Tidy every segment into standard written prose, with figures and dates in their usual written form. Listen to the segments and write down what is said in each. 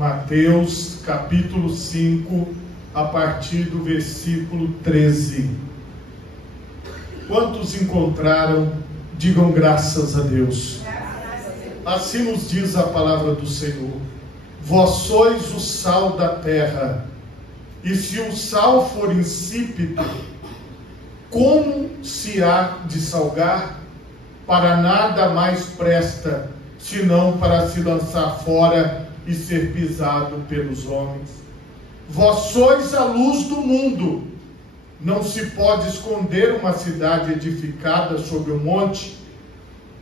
Mateus capítulo 5, a partir do versículo 13. Quantos encontraram, digam graças a Deus. Assim nos diz a palavra do Senhor: vós sois o sal da terra, e se o sal for insípido, como se há de salgar? Para nada mais presta, senão para se lançar fora e ser pisado pelos homens. Vós sois a luz do mundo. Não se pode esconder uma cidade edificada sobre um monte,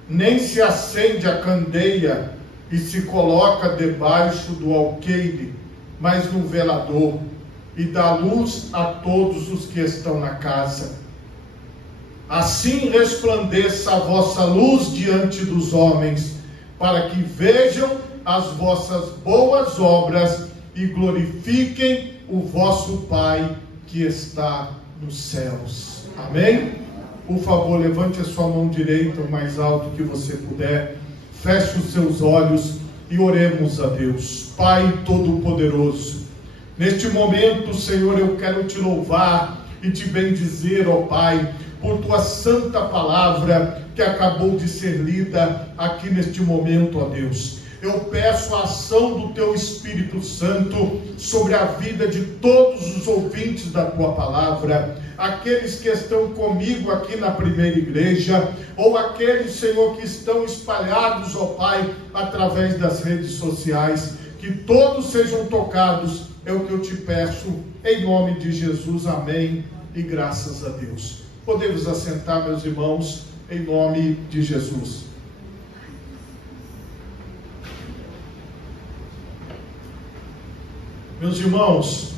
nem se acende a candeia e se coloca debaixo do alqueire, mas no velador, e dá luz a todos os que estão na casa. Assim resplandeça a vossa luz diante dos homens, para que vejam as vossas boas obras e glorifiquem o vosso Pai que está nos céus. Amém? Por favor, levante a sua mão direita o mais alto que você puder, feche os seus olhos e oremos a Deus. Pai Todo-Poderoso, neste momento, Senhor, eu quero te louvar e te bendizer, ó Pai, por tua santa palavra que acabou de ser lida aqui neste momento, ó Deus. Eu peço a ação do teu Espírito Santo sobre a vida de todos os ouvintes da tua palavra, aqueles que estão comigo aqui na primeira igreja, ou aqueles, Senhor, que estão espalhados, ó Pai, através das redes sociais, que todos sejam tocados, é o que eu te peço, em nome de Jesus, amém, e graças a Deus. Podemos assentar, meus irmãos, em nome de Jesus. Meus irmãos,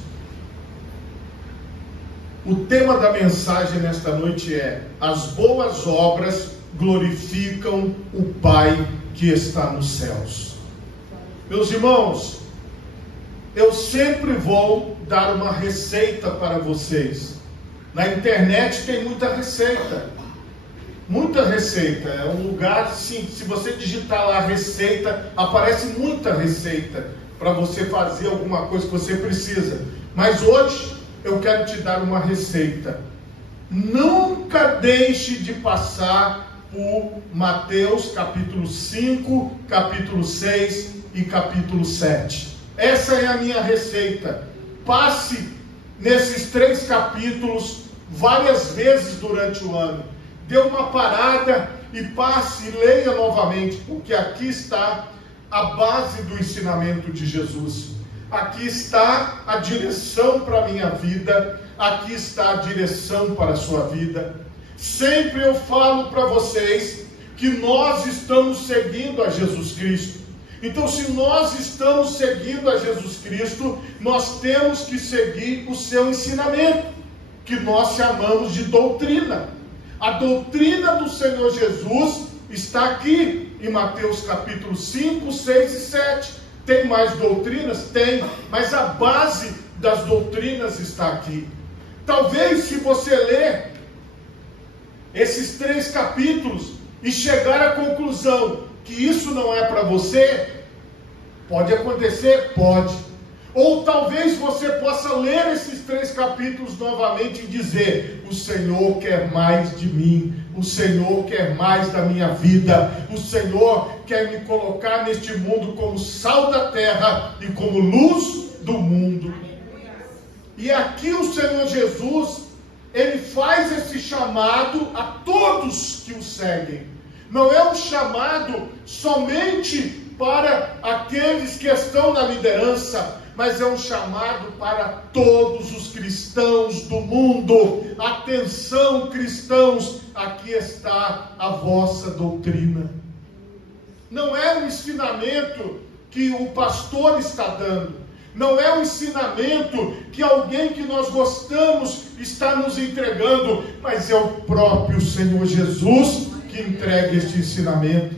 o tema da mensagem nesta noite é: as boas obras glorificam o Pai que está nos céus. Meus irmãos, eu sempre vou dar uma receita para vocês. Na internet tem muita receita. Muita receita. É um lugar, sim, se você digitar lá receita, aparece muita receita para você fazer alguma coisa que você precisa. Mas hoje eu quero te dar uma receita. Nunca deixe de passar por Mateus capítulo 5, capítulo 6 e capítulo 7. Essa é a minha receita. Passe nesses 3 capítulos várias vezes durante o ano. Dê uma parada e passe e leia novamente, porque aqui está a base do ensinamento de Jesus. Aqui está a direção para a minha vida, aqui está a direção para a sua vida. Sempre eu falo para vocês que nós estamos seguindo a Jesus Cristo. Então, se nós estamos seguindo a Jesus Cristo, nós temos que seguir o seu ensinamento, que nós chamamos de doutrina. A doutrina do Senhor Jesus está aqui em Mateus capítulo 5, 6 e 7. Tem mais doutrinas? Tem, mas a base das doutrinas está aqui. Talvez, se você ler esses 3 capítulos e chegar à conclusão que isso não é para você, pode acontecer? Pode. Ou talvez você possa ler esses 3 capítulos novamente e dizer: o Senhor quer mais de mim, o Senhor quer mais da minha vida, o Senhor quer me colocar neste mundo como sal da terra e como luz do mundo. E aqui o Senhor Jesus, Ele faz esse chamado a todos que o seguem. Não é um chamado somente para aqueles que estão na liderança, mas é um chamado para todos os cristãos do mundo. Atenção, cristãos, aqui está a vossa doutrina. Não é um ensinamento que o pastor está dando, não é um ensinamento que alguém que nós gostamos está nos entregando, mas é o próprio Senhor Jesus que entrega este ensinamento.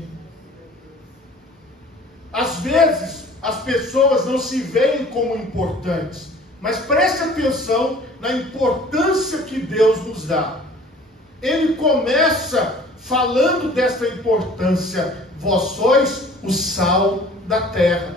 Às vezes, as pessoas não se veem como importantes, mas preste atenção na importância que Deus nos dá. Ele começa falando dessa importância: vós sois o sal da terra.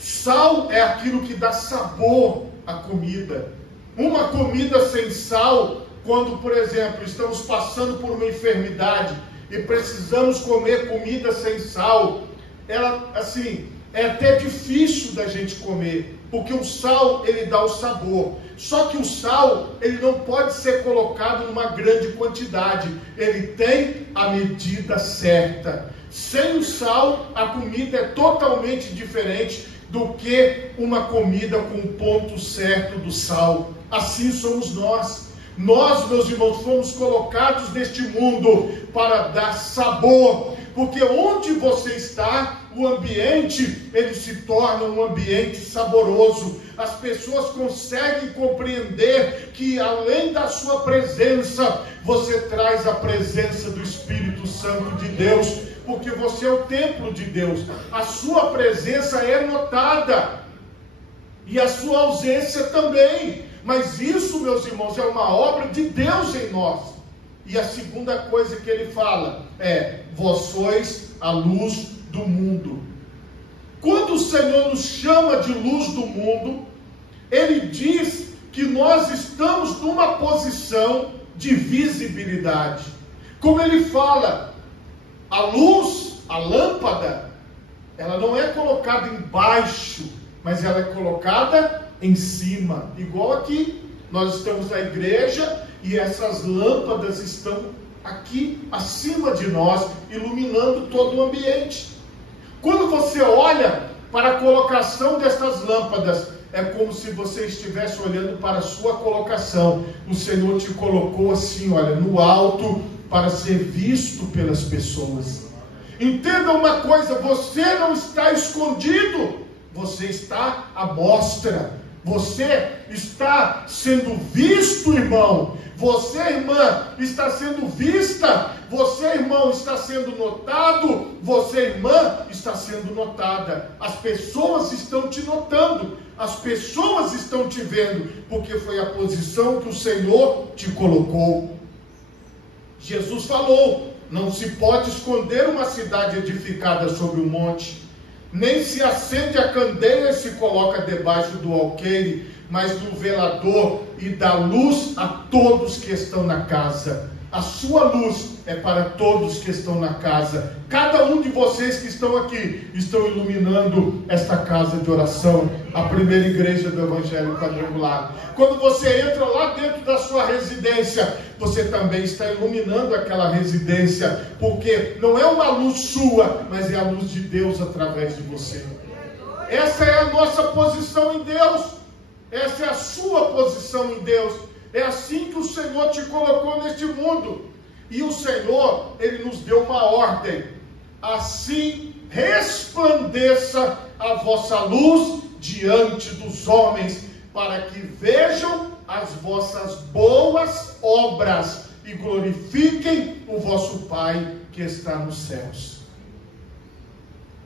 Sal é aquilo que dá sabor à comida. Uma comida sem sal, quando, por exemplo, estamos passando por uma enfermidade e precisamos comer comida sem sal, ela, assim, é até difícil da gente comer, porque o sal, ele dá o sabor. Só que o sal, ele não pode ser colocado numa grande quantidade, ele tem a medida certa. Sem o sal, a comida é totalmente diferente do que uma comida com o ponto certo do sal. Assim somos nós. Nós, meus irmãos, fomos colocados neste mundo para dar sabor, porque onde você está, o ambiente, ele se torna um ambiente saboroso. As pessoas conseguem compreender que além da sua presença, você traz a presença do Espírito Santo de Deus, porque você é o templo de Deus. A sua presença é notada e a sua ausência também. Mas isso, meus irmãos, é uma obra de Deus em nós. E a segunda coisa que ele fala é: vós sois a luz do mundo. Quando o Senhor nos chama de luz do mundo, ele diz que nós estamos numa posição de visibilidade. Como ele fala, a luz, a lâmpada, ela não é colocada embaixo, mas ela é colocada em cima. Igual aqui, nós estamos na igreja e essas lâmpadas estão aqui acima de nós, iluminando todo o ambiente. Quando você olha para a colocação dessas lâmpadas, é como se você estivesse olhando para a sua colocação. O Senhor te colocou assim, olha, no alto, para ser visto pelas pessoas. Entenda uma coisa: você não está escondido, você está à mostra. Você está sendo visto, irmão. Você, irmã, está sendo vista. Você, irmão, está sendo notado. Você, irmã, está sendo notada. As pessoas estão te notando. As pessoas estão te vendo, porque foi a posição que o Senhor te colocou. Jesus falou: não se pode esconder uma cidade edificada sobre um monte, nem se acende a candeia e se coloca debaixo do alqueire, mas do velador, e dá luz a todos que estão na casa. A sua luz é para todos que estão na casa. Cada um de vocês que estão aqui estão iluminando esta casa de oração, a primeira igreja do Evangelho Quadrangular. Quando você entra lá dentro da sua residência, você também está iluminando aquela residência, porque não é uma luz sua, mas é a luz de Deus através de você. Essa é a nossa posição em Deus. Essa é a sua posição em Deus. É assim que o Senhor te colocou neste mundo. E o Senhor, ele nos deu uma ordem: assim resplandeça a vossa luz diante dos homens, para que vejam as vossas boas obras e glorifiquem o vosso Pai que está nos céus.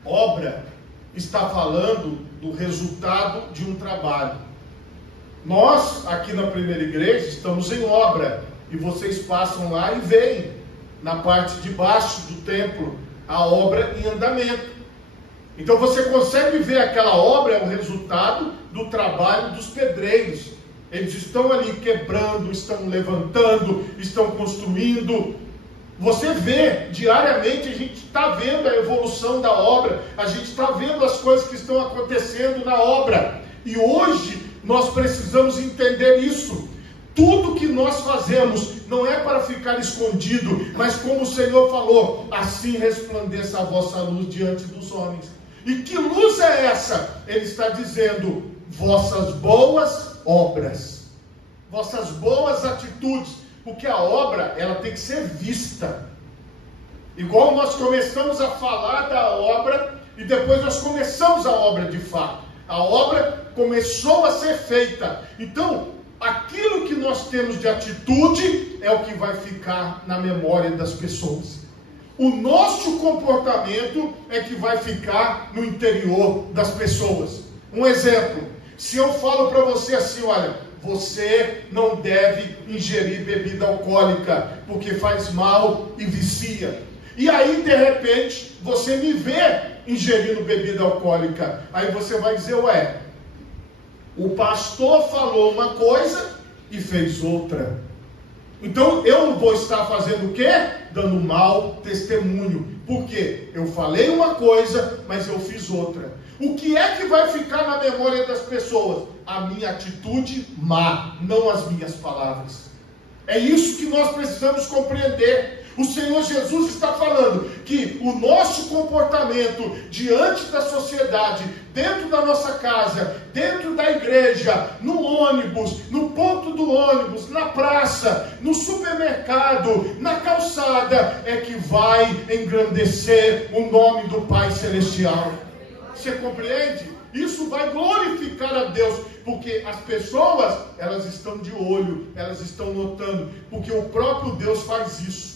Obra está falando do resultado de um trabalho. Nós, aqui na primeira igreja, estamos em obra, e vocês passam lá e veem, na parte de baixo do templo, a obra em andamento. Então você consegue ver aquela obra, é o resultado do trabalho dos pedreiros. Eles estão ali quebrando, estão levantando, estão construindo. Você vê, diariamente, a gente está vendo a evolução da obra, a gente está vendo as coisas que estão acontecendo na obra. E hoje nós precisamos entender isso. Tudo que nós fazemos não é para ficar escondido, mas como o Senhor falou, assim resplandeça a vossa luz diante dos homens. E que luz é essa? Ele está dizendo: vossas boas obras, vossas boas atitudes, porque a obra, ela tem que ser vista. Igual nós começamos a falar da obra, e depois nós começamos a obra de fato. A obra começou a ser feita. Então, aquilo que nós temos de atitude é o que vai ficar na memória das pessoas. O nosso comportamento é que vai ficar no interior das pessoas. Um exemplo: se eu falo para você assim, olha, você não deve ingerir bebida alcoólica, porque faz mal e vicia. E aí, de repente, você me vê ingerindo bebida alcoólica. Aí você vai dizer, ué, o pastor falou uma coisa e fez outra. Então eu não vou estar fazendo o quê? Dando mau testemunho. Porque eu falei uma coisa, mas eu fiz outra. O que é que vai ficar na memória das pessoas? A minha atitude má, não as minhas palavras. É isso que nós precisamos compreender. O Senhor Jesus está falando que o nosso comportamento diante da sociedade, dentro da nossa casa, dentro da igreja, no ônibus, no ponto do ônibus, na praça, no supermercado, na calçada, é que vai engrandecer o nome do Pai Celestial. Você compreende? Isso vai glorificar a Deus, porque as pessoas, elas estão de olho, elas estão notando, porque o próprio Deus faz isso.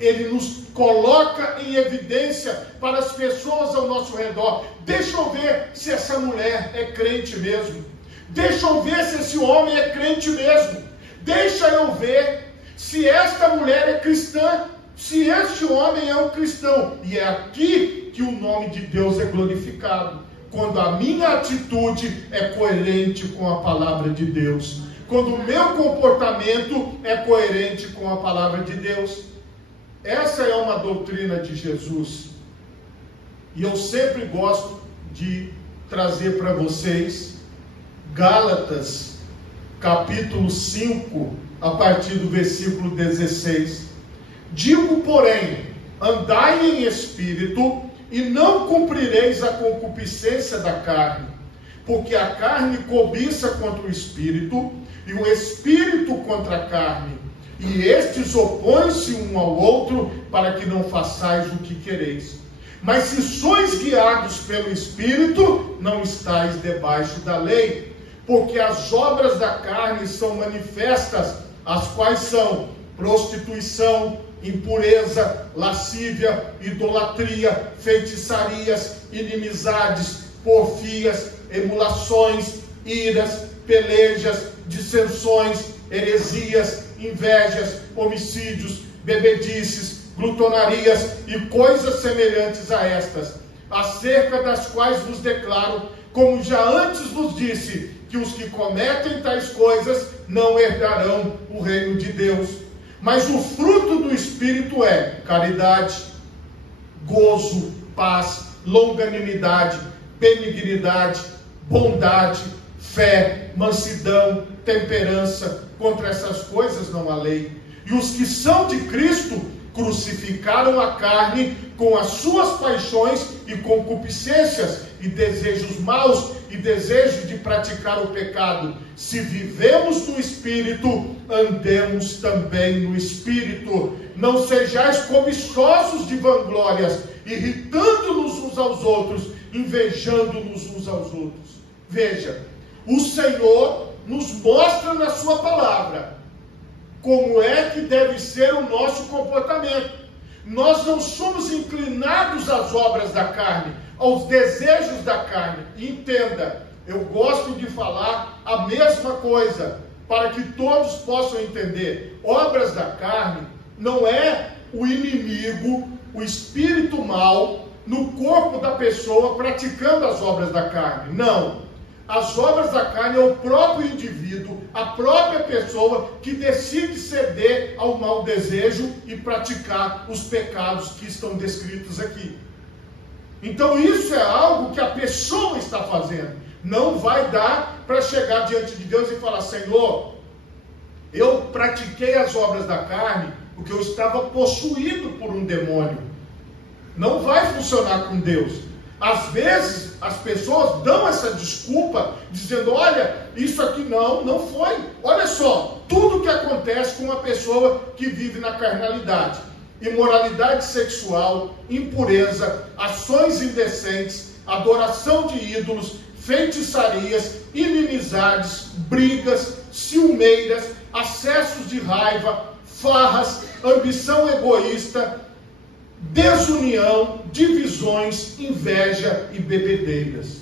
Ele nos coloca em evidência para as pessoas ao nosso redor. Deixa eu ver se essa mulher é crente mesmo. Deixa eu ver se esse homem é crente mesmo. Deixa eu ver se esta mulher é cristã, se este homem é um cristão. E é aqui que o nome de Deus é glorificado. Quando a minha atitude é coerente com a palavra de Deus. Quando o meu comportamento é coerente com a palavra de Deus. Essa é uma doutrina de Jesus. E eu sempre gosto de trazer para vocês Gálatas, capítulo 5, a partir do versículo 16. Digo, porém, andai em espírito, e não cumprireis a concupiscência da carne, porque a carne cobiça contra o espírito, e o espírito contra a carne. E estes opõem-se um ao outro, para que não façais o que quereis. Mas se sois guiados pelo Espírito, não estáis debaixo da lei. Porque as obras da carne são manifestas, as quais são prostituição, impureza, lascívia, idolatria, feitiçarias, inimizades, porfias, emulações, iras, pelejas, dissensões, heresias, invejas, homicídios, bebedices, glutonarias e coisas semelhantes a estas, acerca das quais vos declaro, como já antes vos disse, que os que cometem tais coisas não herdarão o reino de Deus. Mas o fruto do Espírito é caridade, gozo, paz, longanimidade, benignidade, bondade, fé, mansidão, temperança. Contra essas coisas não há lei. E os que são de Cristo crucificaram a carne com as suas paixões e concupiscências e desejos maus e desejo de praticar o pecado. Se vivemos no Espírito, andemos também no Espírito. Não sejais cobiçosos de vanglórias, irritando-nos uns aos outros, invejando-nos uns aos outros. Veja, o Senhor nos mostra na sua palavra como é que deve ser o nosso comportamento. Nós não somos inclinados às obras da carne, aos desejos da carne. E entenda, eu gosto de falar a mesma coisa, para que todos possam entender. Obras da carne não é o inimigo, o espírito mau, no corpo da pessoa praticando as obras da carne. Não. As obras da carne é o próprio indivíduo, a própria pessoa que decide ceder ao mau desejo e praticar os pecados que estão descritos aqui. Então isso é algo que a pessoa está fazendo. Não vai dar para chegar diante de Deus e falar: Senhor, eu pratiquei as obras da carne porque eu estava possuído por um demônio. Não vai funcionar com Deus. Às vezes, as pessoas dão essa desculpa, dizendo: olha, isso aqui não foi. Olha só, tudo que acontece com uma pessoa que vive na carnalidade. Imoralidade sexual, impureza, ações indecentes, adoração de ídolos, feitiçarias, inimizades, brigas, ciumeiras, acessos de raiva, farras, ambição egoísta, desunião, divisões, inveja e bebedeiras.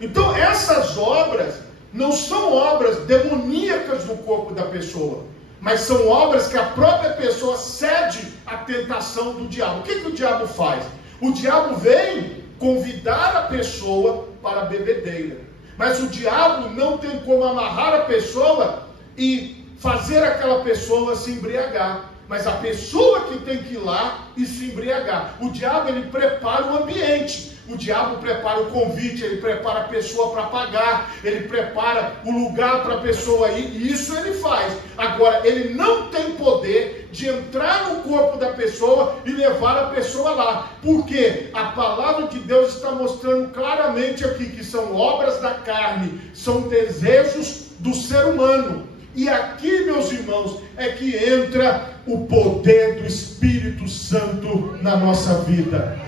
Então essas obras não são obras demoníacas no corpo da pessoa, mas são obras que a própria pessoa cede à tentação do diabo. O que o diabo faz? O diabo vem convidar a pessoa para a bebedeira, mas o diabo não tem como amarrar a pessoa e fazer aquela pessoa se embriagar, mas a pessoa que tem que ir lá e se embriagar. O diabo, ele prepara o ambiente, o diabo prepara o convite, ele prepara a pessoa para pagar, ele prepara o lugar para a pessoa ir, e isso ele faz. Agora, ele não tem poder de entrar no corpo da pessoa e levar a pessoa lá, porque a palavra de Deus está mostrando claramente aqui que são obras da carne, são desejos do ser humano. E aqui, meus irmãos, é que entra o poder do Espírito Santo na nossa vida.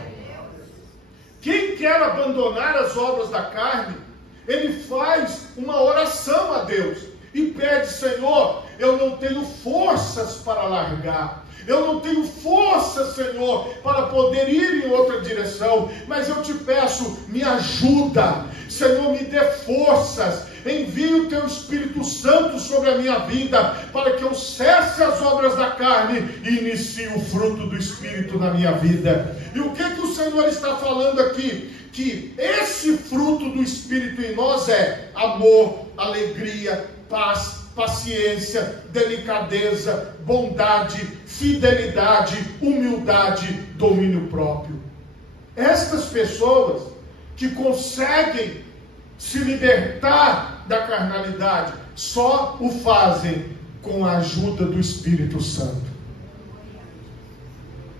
Quem quer abandonar as obras da carne, ele faz uma oração a Deus e pede: Senhor, eu não tenho forças para largar, eu não tenho força, Senhor, para poder ir em outra direção, mas eu te peço, me ajuda, Senhor, me dê forças, envie o teu Espírito Santo sobre a minha vida, para que eu cesse as obras da carne e inicie o fruto do Espírito na minha vida. E o que o Senhor está falando aqui? Que esse fruto do Espírito em nós é amor, alegria, paz, paciência, delicadeza, bondade, fidelidade, humildade, domínio próprio. Estas pessoas que conseguem se libertar da carnalidade só o fazem com a ajuda do Espírito Santo.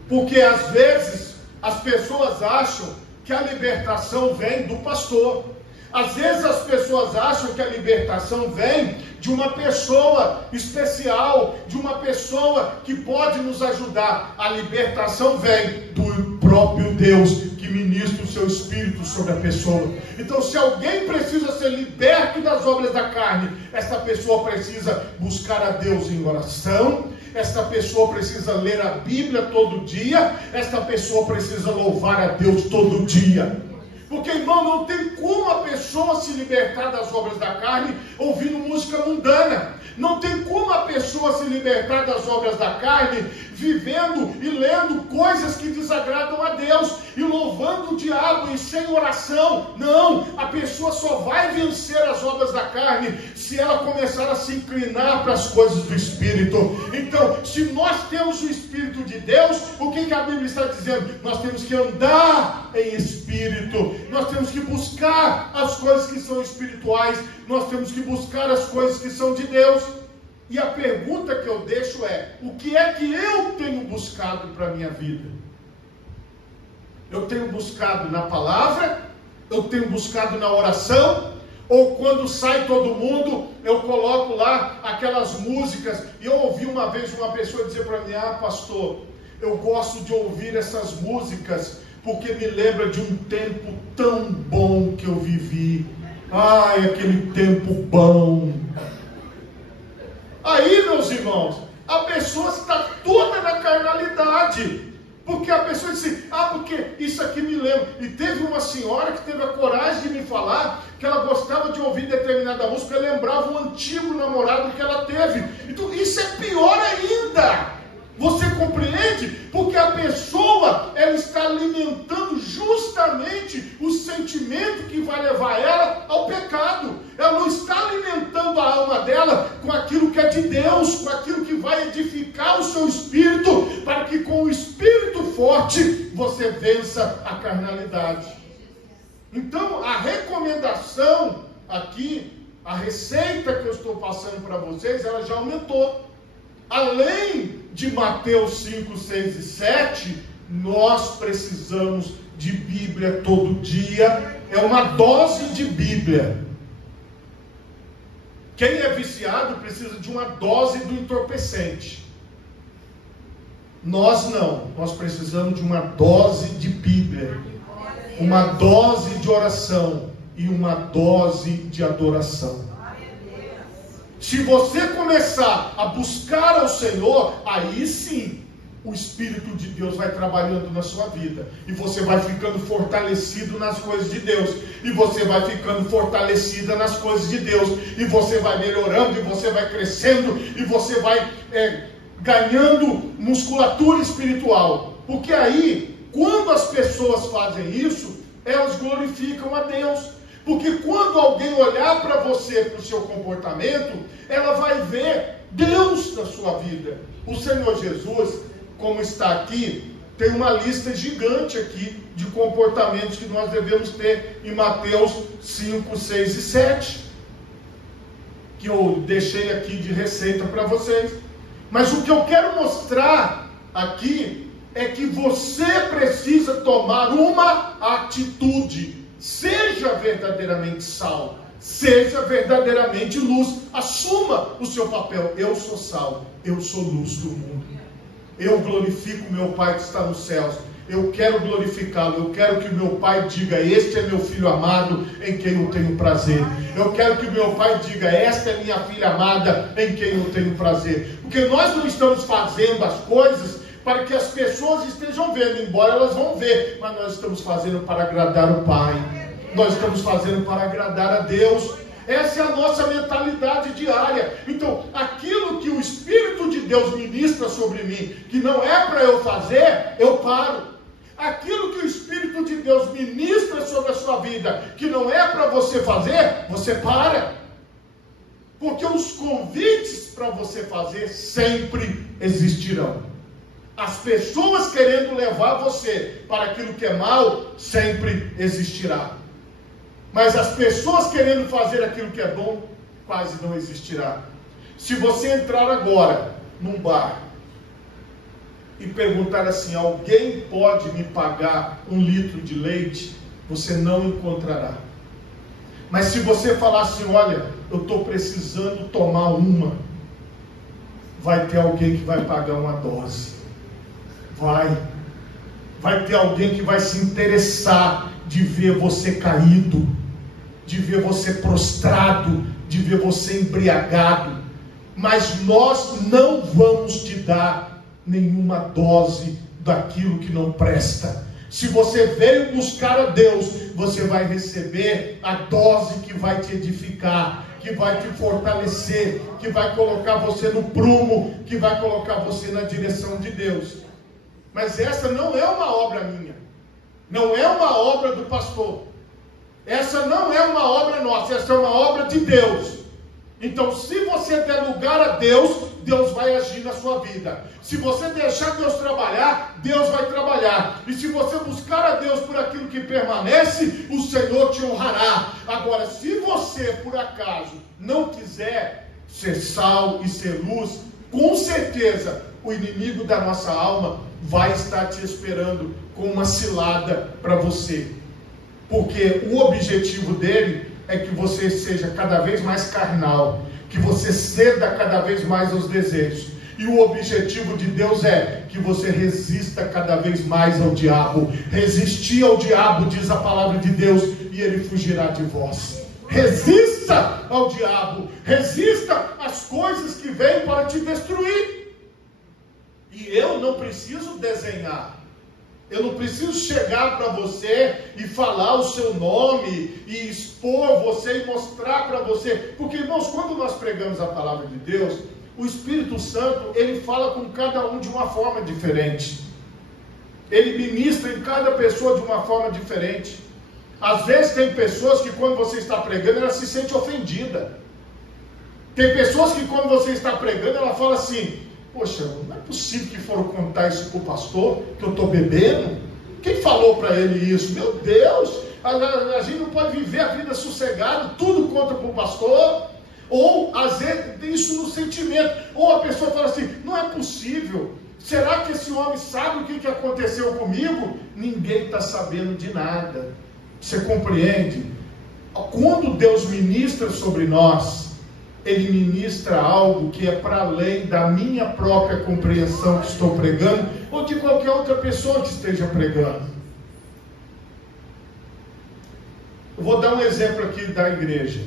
Porque às vezes as pessoas acham que a libertação vem do pastor. Às vezes as pessoas acham que a libertação vem de uma pessoa especial, de uma pessoa que pode nos ajudar. A libertação vem do próprio Deus, que ministra o seu Espírito sobre a pessoa. Então, se alguém precisa ser liberto das obras da carne, esta pessoa precisa buscar a Deus em oração, esta pessoa precisa ler a Bíblia todo dia, esta pessoa precisa louvar a Deus todo dia. Porque, irmão, não tem como a pessoa se libertar das obras da carne ouvindo música mundana. Não tem como a pessoa se libertar das obras da carne vivendo e lendo coisas que desagradam a Deus e louvando o diabo e sem oração. Não, a pessoa só vai vencer as obras da carne se ela começar a se inclinar para as coisas do Espírito. Então, se nós temos o Espírito de Deus, o que a Bíblia está dizendo? Nós temos que andar em Espírito, nós temos que buscar as coisas que são espirituais, nós temos que buscar as coisas que são de Deus. E a pergunta que eu deixo é: o que é que eu tenho buscado para a minha vida? Eu tenho buscado na palavra? Eu tenho buscado na oração? Ou quando sai todo mundo, eu coloco lá aquelas músicas? E eu ouvi uma vez uma pessoa dizer para mim: ah, pastor, eu gosto de ouvir essas músicas porque me lembra de um tempo tão bom que eu vivi. Ai, aquele tempo bom. Aí, meus irmãos, a pessoa está toda na carnalidade, porque a pessoa disse: ah, porque isso aqui me lembra. E teve uma senhora que teve a coragem de me falar que ela gostava de ouvir determinada música, lembrava um antigo namorado que ela teve. Então isso é pior ainda. Você compreende? Porque a pessoa, ela está alimentando justamente o sentimento que vai levar ela ao pecado. Ela não está alimentando a alma dela com aquilo que é de Deus, com aquilo que vai edificar o seu espírito, para que com o espírito forte você vença a carnalidade. Então, a recomendação aqui, a receita que eu estou passando para vocês, ela já aumentou. Além de Mateus 5, 6 e 7, nós precisamos de Bíblia todo dia. É uma dose de Bíblia. Quem é viciado precisa de uma dose do entorpecente. Nós não. Nós precisamos de uma dose de Bíblia, uma dose de oração e uma dose de adoração. Se você começar a buscar ao Senhor, aí sim, o Espírito de Deus vai trabalhando na sua vida, e você vai ficando fortalecido nas coisas de Deus, e você vai ficando fortalecida nas coisas de Deus, e você vai melhorando, e você vai crescendo, e você vai ganhando musculatura espiritual, porque aí, quando as pessoas fazem isso, elas glorificam a Deus. Porque quando alguém olhar para você, para o seu comportamento, ela vai ver Deus na sua vida. O Senhor Jesus, como está aqui, tem uma lista gigante aqui de comportamentos que nós devemos ter em Mateus 5, 6 e 7, que eu deixei aqui de receita para vocês. Mas o que eu quero mostrar aqui é que você precisa tomar uma atitude. Seja verdadeiramente sal, seja verdadeiramente luz, assuma o seu papel. Eu sou sal, eu sou luz do mundo, eu glorifico meu Pai que está nos céus, eu quero glorificá-lo, eu quero que meu Pai diga: este é meu filho amado em quem eu tenho prazer. Eu quero que meu Pai diga: esta é minha filha amada em quem eu tenho prazer. Porque nós não estamos fazendo as coisas para que as pessoas estejam vendo, embora elas vão ver, mas nós estamos fazendo para agradar o Pai, nós estamos fazendo para agradar a Deus. Essa é a nossa mentalidade diária. Então, aquilo que o Espírito de Deus ministra sobre mim, que não é para eu fazer, eu paro. Aquilo que o Espírito de Deus ministra sobre a sua vida, que não é para você fazer, você para. Porque os convites para você fazer sempre existirão. As pessoas querendo levar você para aquilo que é mal, sempre existirá. Mas as pessoas querendo fazer aquilo que é bom, quase não existirá. Se você entrar agora num bar e perguntar assim: alguém pode me pagar 1 litro de leite? Você não encontrará. Mas se você falar assim: olha, eu estou precisando tomar uma, vai ter alguém que vai pagar uma dose. Vai ter alguém que vai se interessar de ver você caído, de ver você prostrado, de ver você embriagado. Mas nós não vamos te dar nenhuma dose daquilo que não presta. Se você veio buscar a Deus, você vai receber a dose que vai te edificar, que vai te fortalecer, que vai colocar você no prumo, que vai colocar você na direção de Deus. Mas essa não é uma obra minha, não é uma obra do pastor, essa não é uma obra nossa, essa é uma obra de Deus. Então, se você der lugar a Deus, Deus vai agir na sua vida. Se você deixar Deus trabalhar, Deus vai trabalhar. E se você buscar a Deus por aquilo que permanece, o Senhor te honrará. Agora, se você, por acaso, não quiser ser sal e ser luz, com certeza, o inimigo da nossa alma vai estar te esperando com uma cilada para você. Porque o objetivo dele é que você seja cada vez mais carnal, que você ceda cada vez mais aos desejos. E o objetivo de Deus é que você resista cada vez mais ao diabo. Resistir ao diabo, diz a palavra de Deus, e ele fugirá de vós. Resista ao diabo, resista às coisas que vêm para te destruir. E eu não preciso desenhar, eu não preciso chegar para você e falar o seu nome e expor você e mostrar para você, porque, irmãos, quando nós pregamos a palavra de Deus, o Espírito Santo, ele fala com cada um de uma forma diferente, ele ministra em cada pessoa de uma forma diferente. Às vezes tem pessoas que quando você está pregando, ela se sente ofendida. Tem pessoas que quando você está pregando, ela fala assim: poxa, não é possível que foram contar isso para o pastor, que eu estou bebendo? Quem falou para ele isso? Meu Deus, a gente não pode viver a vida sossegada, tudo conta para o pastor. Ou, às vezes, isso no sentimento. Ou a pessoa fala assim: não é possível, será que esse homem sabe o que aconteceu comigo? Ninguém está sabendo de nada. Você compreende? Quando Deus ministra sobre nós, Ele ministra algo que é para além da minha própria compreensão que estou pregando, ou de qualquer outra pessoa que esteja pregando. Eu vou dar um exemplo aqui da igreja.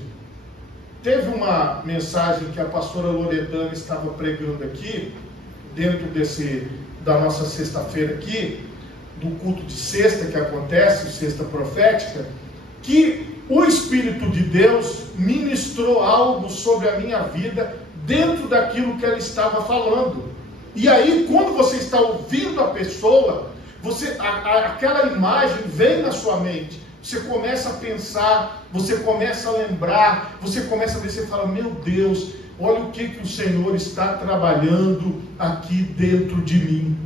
Teve uma mensagem que a pastora Loredana estava pregando aqui, dentro da nossa sexta-feira aqui, do culto de sexta que acontece, sexta profética, que o Espírito de Deus ministrou algo sobre a minha vida dentro daquilo que ela estava falando. E aí, quando você está ouvindo a pessoa, aquela imagem vem na sua mente. Você começa a pensar, você começa a lembrar, você começa a ver, você fala, meu Deus, olha o que o Senhor está trabalhando aqui dentro de mim.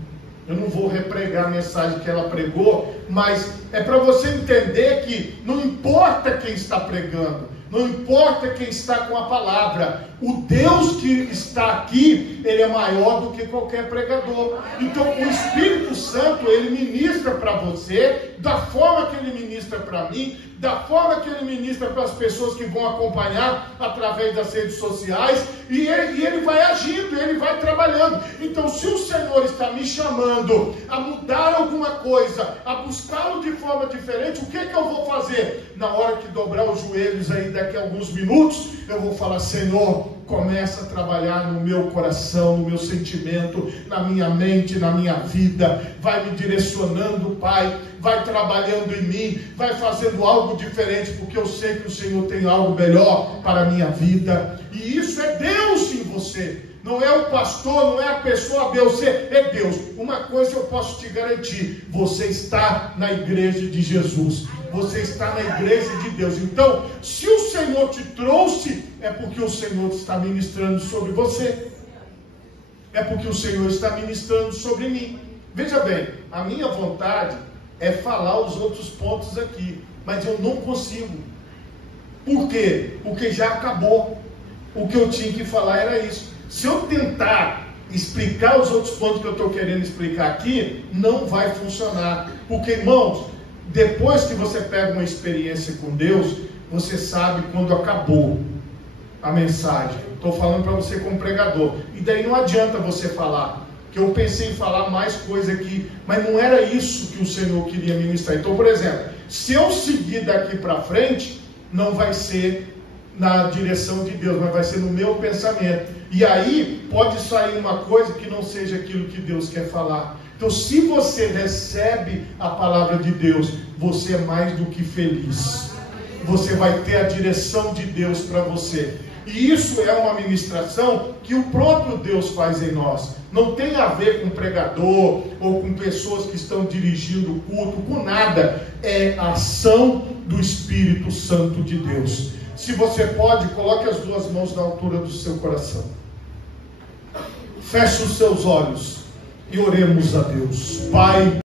Eu não vou repregar a mensagem que ela pregou, mas é para você entender que não importa quem está pregando, não importa quem está com a palavra, o Deus que está aqui, Ele é maior do que qualquer pregador. Então o Espírito Santo, Ele ministra para você, da forma que Ele ministra para mim, da forma que Ele ministra para as pessoas que vão acompanhar através das redes sociais, e ele vai agindo, Ele vai trabalhando. Então se o Senhor está me chamando a mudar alguma coisa, a buscá-lo de forma diferente, o que eu vou fazer? Na hora que dobrar os joelhos aí daqui a alguns minutos, eu vou falar, Senhor, começa a trabalhar no meu coração, no meu sentimento, na minha mente, na minha vida, vai me direcionando, Pai, vai trabalhando em mim, vai fazendo algo diferente, porque eu sei que o Senhor tem algo melhor para a minha vida, e isso é Deus em você. Não é o pastor, não é a pessoa B ou C, é Deus. Uma coisa eu posso te garantir, você está na igreja de Jesus, você está na igreja de Deus. Então, se o Senhor te trouxe, é porque o Senhor está ministrando sobre você, é porque o Senhor está ministrando sobre mim. Veja bem, a minha vontade é falar os outros pontos aqui, mas eu não consigo. Por quê? Porque já acabou. O que eu tinha que falar era isso. Se eu tentar explicar os outros pontos que eu estou querendo explicar aqui, não vai funcionar. Porque, irmãos, depois que você pega uma experiência com Deus, você sabe quando acabou a mensagem. Estou falando para você como pregador. E daí não adianta você falar, que eu pensei em falar mais coisa aqui, mas não era isso que o Senhor queria ministrar. Então, por exemplo, se eu seguir daqui para frente, não vai ser na direção de Deus, mas vai ser no meu pensamento. E aí pode sair uma coisa que não seja aquilo que Deus quer falar. Então, se você recebe a palavra de Deus, você é mais do que feliz. Você vai ter a direção de Deus para você. E isso é uma ministração que o próprio Deus faz em nós. Não tem a ver com pregador ou com pessoas que estão dirigindo o culto, com nada. É a ação do Espírito Santo de Deus. Se você pode, coloque as duas mãos na altura do seu coração. Feche os seus olhos e oremos a Deus. Pai,